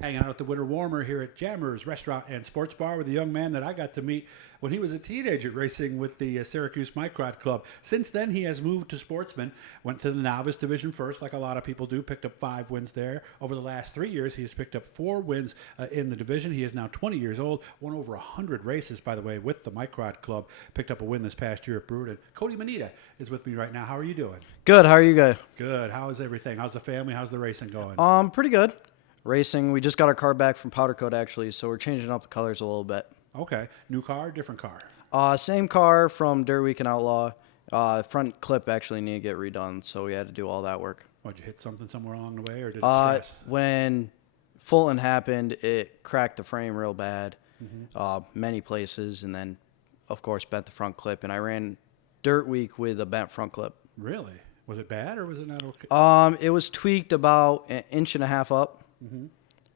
Hanging out at the Winter Warmer here at Jammers Restaurant and Sports Bar with a young man that I got to meet when he was a teenager racing with the Syracuse Microd Club. Since then, he has moved to Sportsman, went to the novice division first, like a lot of people do, picked up 5 wins there. Over the last 3 years, he has picked up 4 wins in the division. He is now 20 years old, won over 100 races, by the way, with the Microd Club. Picked up a win this past year at Brewerton. Cody Manitta is with me right now. How are you doing? Good. How are you guys? Good. How is everything? How's the family? How's the racing going? Pretty good. Racing. We just got our car back from Powder Coat, actually, so we're changing up the colors a little bit. Okay. New car, different car? Same car from Dirt Week and Outlaw. Front clip actually needed to get redone, so we had to do all that work. Did you hit something somewhere along the way, or did it stress? When Fulton happened, it cracked the frame real bad, many places, and then, of course, bent the front clip. And I ran Dirt Week with a bent front clip. Really? Was it bad, or was it not okay? It was tweaked about 1.5 inches up,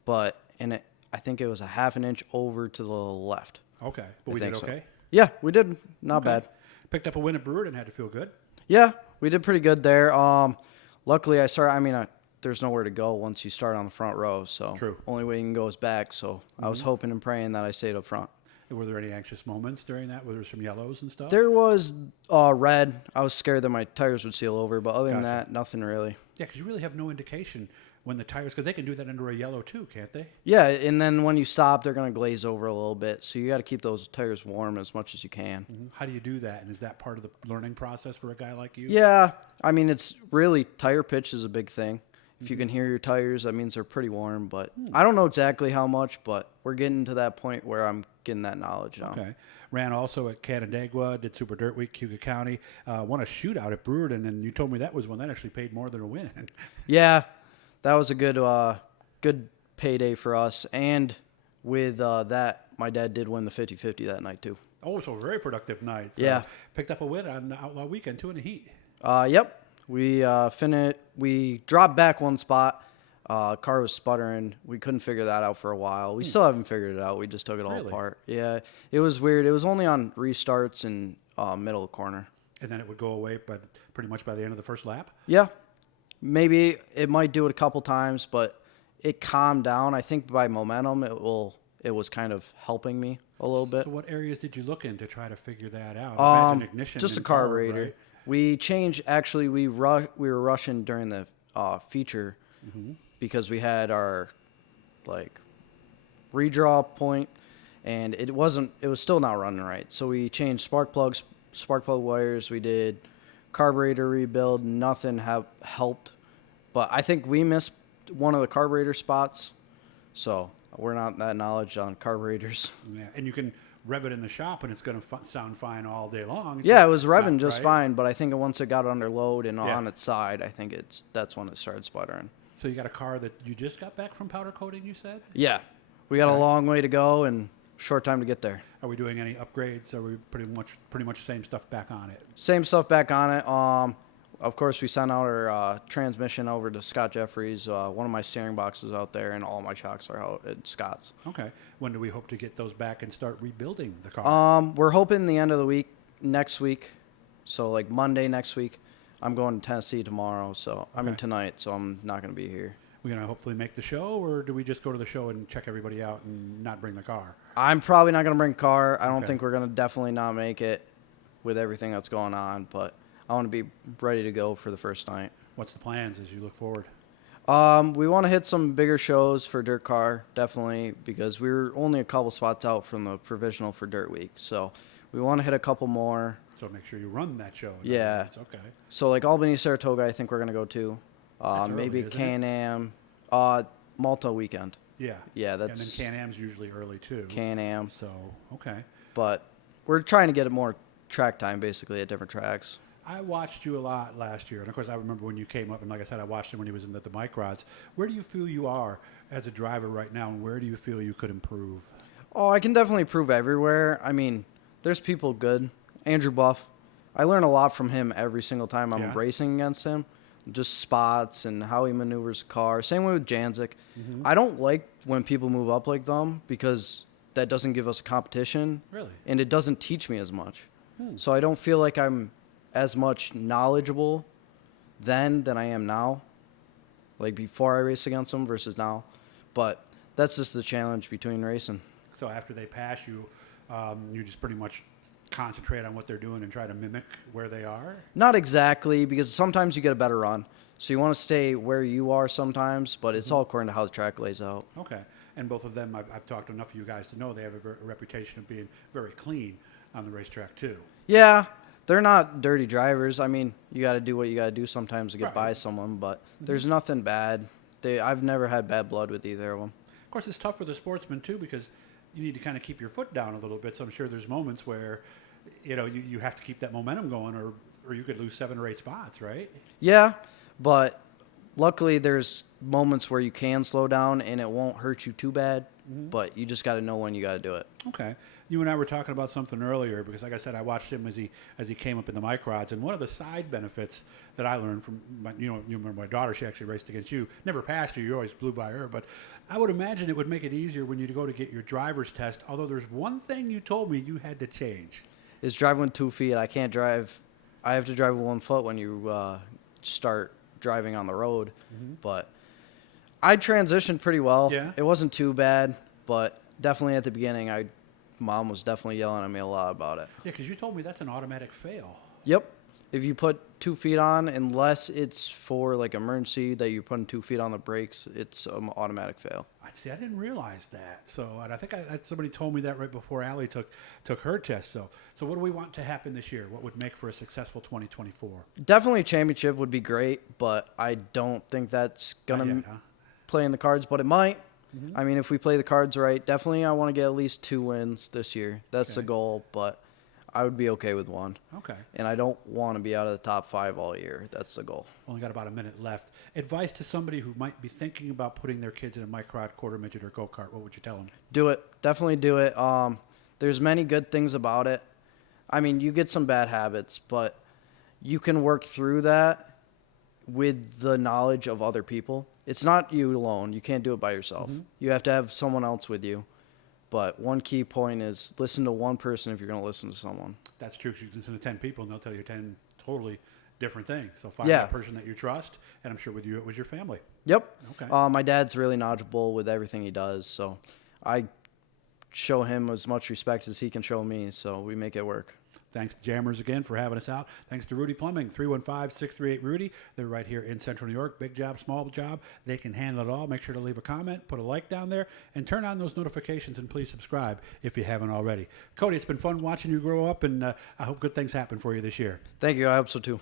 but I think it was a 1/2 inch over to the left. Okay, but we did okay? So. Yeah, we did. Not bad. Picked up a win at Brewerton, had to feel good. Yeah, we did pretty good there. Luckily, there's nowhere to go once you start on the front row, so True. Only way you can go is back. So I was hoping and praying that I stayed up front. Were there any anxious moments during that, where there was some yellows and stuff? There was red. I was scared that my tires would seal over, but other than that, nothing really. Yeah, because you really have no indication when the tires, because they can do that under a yellow too, can't they? Yeah, and then when you stop, they're going to glaze over a little bit, so you got to keep those tires warm as much as you can. How do you do that, and is that part of the learning process for a guy like you? Yeah, it's really tire pitch is a big thing. If you can hear your tires, that means they're pretty warm, but I don't know exactly how much, but we're getting to that point where I'm getting that knowledge now. Okay. Ran also at Canandaigua, did Super Dirt Week, Cuga County, won a shootout at Brewerton, and you told me that was one that actually paid more than a win. Yeah, that was a good payday for us, and with that, my dad did win the 50-50 that night too. Oh, so a very productive night. So yeah. Picked up a win on the Outlaw Weekend too in the heat. Yep. We dropped back one spot. Car was sputtering. We couldn't figure that out for a while. We still haven't figured it out. We just took it all apart. Yeah, it was weird. It was only on restarts and middle of the corner. And then it would go away pretty much by the end of the first lap? Yeah. Maybe it might do it a couple times, but it calmed down. I think by momentum, it was kind of helping me a little bit. So what areas did you look in to try to figure that out? I imagine ignition. Just a carburetor. Right? We changed. Actually, we were rushing during the feature because we had our redraw point, and it was still not running right. So we changed spark plug wires. We did carburetor rebuild. Nothing helped, but I think we missed one of the carburetor spots. So we're not that knowledge on carburetors. Yeah, and you can rev it in the shop and it's going to sound fine all day long. Yeah, it was revving just fine, but I think once it got under load and on its side, I think that's when it started sputtering. So you got a car that you just got back from powder coating, you said? Yeah. We got a long way to go and short time to get there. Are we doing any upgrades? Are we pretty much same stuff back on it? Same stuff back on it. Of course, we sent out our transmission over to Scott Jeffries. One of my steering boxes out there, and all my shocks are out at Scott's. Okay. When do we hope to get those back and start rebuilding the car? We're hoping the end of the week, next week. So, Monday next week. I'm going to Tennessee tomorrow, so I'm in tonight, so I'm not going to be here. We're going to hopefully make the show, or do we just go to the show and check everybody out and not bring the car? I'm probably not going to bring a car. I don't think we're going to definitely not make it with everything that's going on, but I want to be ready to go for the first night. What's the plans as you look forward? We want to hit some bigger shows for DIRTcar, definitely, because we were only a couple spots out from the provisional for Dirt Week. So we want to hit a couple more. So make sure you run that show. Yeah. Okay. So Albany, Saratoga, I think we're going to go to. Maybe early, Can-Am, Malta weekend. Yeah. Yeah, that's. And then Can-Am's usually early too. Can-Am. So, okay. But we're trying to get more track time, basically, at different tracks. I watched you a lot last year, and of course I remember when you came up, and like I said, I watched him when he was in the Microds. Where do you feel you are as a driver right now, and where do you feel you could improve? Oh, I can definitely improve everywhere. There's people good. Andrew Buff, I learn a lot from him every single time I'm racing against him. Just spots and how he maneuvers a car. Same way with Janzik. I don't like when people move up like them because that doesn't give us a competition. Really? And it doesn't teach me as much. So I don't feel like I'm as much knowledgeable then than I am now, before I race against them versus now. But That's just the challenge between racing. So after they pass you, you just pretty much concentrate on what they're doing and try to mimic where they are? Not exactly, because sometimes you get a better run. So you want to stay where you are sometimes, but it's all according to how the track lays out. Okay. And both of them, I've talked to enough of you guys to know they have a reputation of being very clean on the racetrack too. Yeah, they're not dirty drivers. I mean, you got to do what you got to do sometimes to get Right. by someone, but there's nothing bad. I've never had bad blood with either of them. Of course, it's tough for the sportsman too because you need to kind of keep your foot down a little bit. So I'm sure there's moments where, you have to keep that momentum going, or you could lose 7 or 8 spots, right? Yeah, but luckily there's moments where you can slow down and it won't hurt you too bad, but you just got to know when you got to do it. Okay. You and I were talking about something earlier because, like I said, I watched him as he came up in the microds, and one of the side benefits that I learned from you remember my daughter, she actually raced against you, never passed you always blew by her, but I would imagine it would make it easier when you go to get your driver's test. Although there's one thing you told me you had to change. Is driving with 2 feet. I can't drive. I have to drive with 1 foot when you start driving on the road, but I transitioned pretty well. Yeah. It wasn't too bad, but definitely at the beginning, Mom was definitely yelling at me a lot about it. Yeah, because you told me that's an automatic fail. Yep. If you put 2 feet on, unless it's for like emergency that you're putting 2 feet on the brakes, it's an automatic fail. I didn't realize that. So, and I think somebody told me that right before Allie took her test. So what do we want to happen this year? What would make for a successful 2024? Definitely a championship would be great, but I don't think that's Not gonna yet, huh? play in the cards. But it might. I mean, if we play the cards right, definitely I want to get at least 2 wins this year. That's the Okay. goal, but I would be okay with 1. Okay. And I don't want to be out of the top 5 all year. That's the goal. Only got about a minute left. Advice to somebody who might be thinking about putting their kids in a microd, quarter midget, or go-kart. What would you tell them? Do it. Definitely do it. There's many good things about it. I mean, you get some bad habits, but you can work through that with the knowledge of other people. It's not you alone. You can't do it by yourself. You have to have someone else with you. But one key point is listen to one person if you're going to listen to someone. That's true. 'Cause you listen to 10 people, and they'll tell you 10 totally different things. So find Yeah. that person that you trust, and I'm sure with you it was your family. Yep. Okay. My dad's really knowledgeable with everything he does, so I show him as much respect as he can show me, so we make it work. Thanks to Jammers again for having us out. Thanks to Rudy Plumbing, 315-638-RUDY. They're right here in Central New York. Big job, small job. They can handle it all. Make sure to leave a comment, put a like down there, and turn on those notifications, and please subscribe if you haven't already. Cody, it's been fun watching you grow up, and I hope good things happen for you this year. Thank you. I hope so too.